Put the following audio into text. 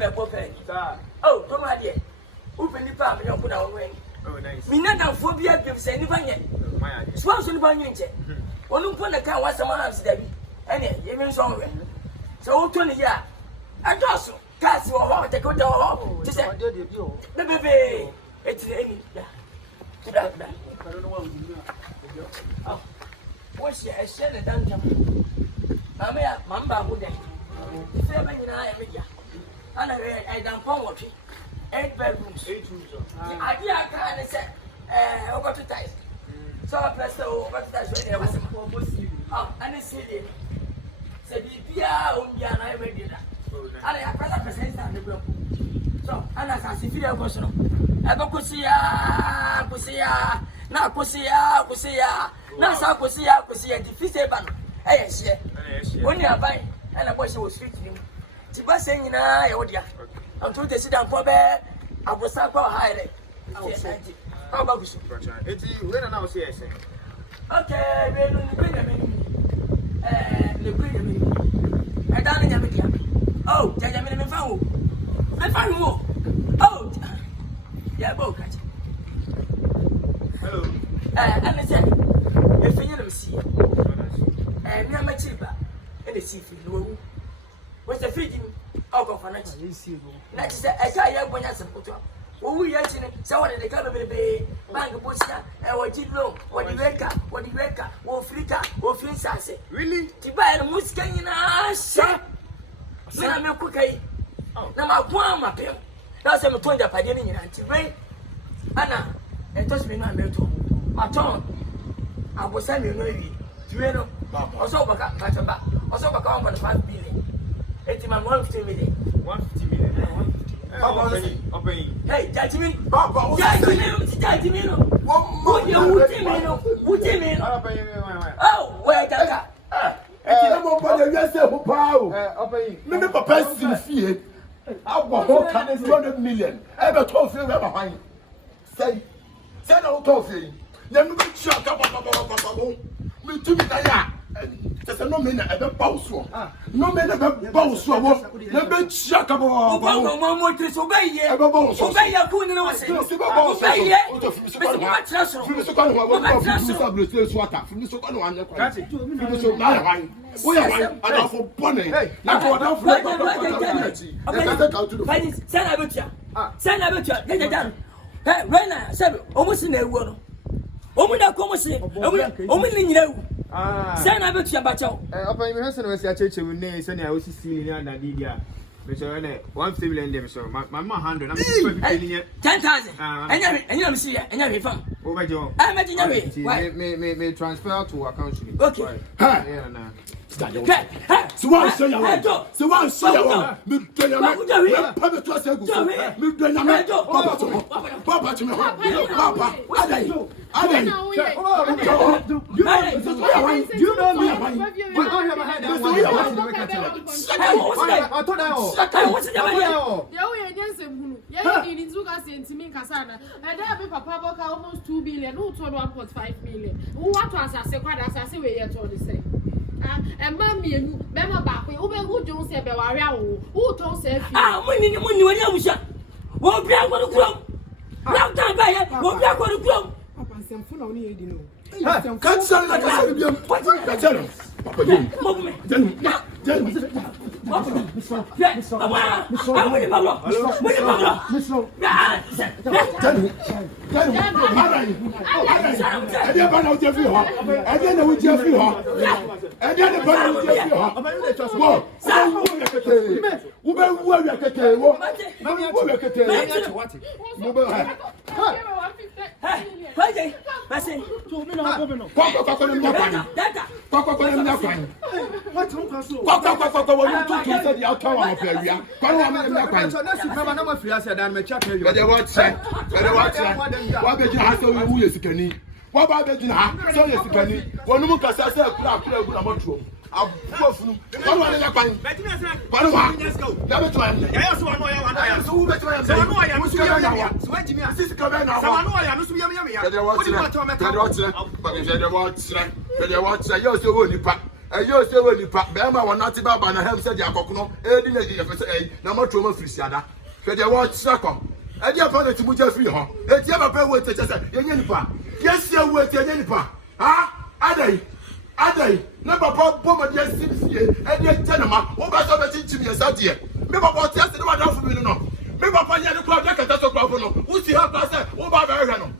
be bope. Oh, come on here. Open the farm, you put our way. Oh, nice. Me not phobia, give say anything yet. Swans in the banyan. One upon the car was some house, Debbie. And even so. So, 20 years. I just cast your heart, take out the home. To say, the baby, it's any. I don't know what we do. Oh, what's your shell and dungeon? I may have Mamba would then. 7 and I don't know 8 bedrooms. 8 rooms. I can't say, over to ties. So I press the over to ties when I was and it's silly. Said, Pia, only and I made it. And I have present the group. So, and I can see video question. I go Kusia, now Kusia, now Kusia, defeated ban. Yes, when you are buying, and I was speaking. She was saying in Iodia. Until they sit down for bed, I was up high. How about you? It's when I was here. Okay, the bring I don't know. Oh, Jajamin found. I found more. Oh, yeah, both. Hello. And I said, if you don't see, and near my cheaper, and the seafood. What's the feeding? I'll go for next. Next, I tell you when I support you. When we are in someone in the government, Bank of Busia, and what you know, what the Reka, what Flicker, what Flinsase. Really? To buy a Muscan in a shop. So I'm a cookie. Now, my one, my pill. That's a 20 per day in Antiway. Anna, and touch me not to my tongue. I was sending you, Tueno, also back, also back on 5 billion. 80 man 150 million. 150 million. Hey, Judgment, oh, where that? Maybe Papa is feared. I want 200 million. I got 12 million behind. Say, no coffee. Then we shut up. Me too, there's no man ever bows. No man ever bows. Never check about one to obey. Obey your queen. Send I bet you about you. Upon your husband was a church with names, and I was seeing Nadia. Mr. 150 million, sir. My 100, I'm 10,000. And you see, and you found over Joe. I imagine you may transfer to account. Okay. So one say you. So one say you. Me tell you. Papa to say go. Me tell you. Papa to me. Papa. Adai. You know me. I don't have a head. I told you. What's the matter? You just yeah, in Zuga sent me Casana. And there be Papa almost 2 billion. Who told 1.5 million? Who what was I say? What I say we here told the same. And mammy, Mamma back, who don't say Bewaria, who don't say, when you wish. Won't be able to grow. Now, time by it, won't be able to grow. Papa, some full on you. Can't say that. What is it? Papa, what about the dinner? So yes, Penny. One more can say, I'm both. One other pine. Let's go. Never try. I also know I am so much. I am so young. Sweating me. This is coming now. I am so young. What do you want to make? you say when you pack Bama or not about and I have said Yakono, no more trauma frisiada. So they want Sakom. And you have to move free, huh? Let's have a pay with it. Yes, you wait at any part. Ah, Ade, never bomb just here, and yet Tenema, what about the to me as out here? Maybe about testing what else we know. Maybe upon the crowd, that's a problem. Who's the help us? What about Verano?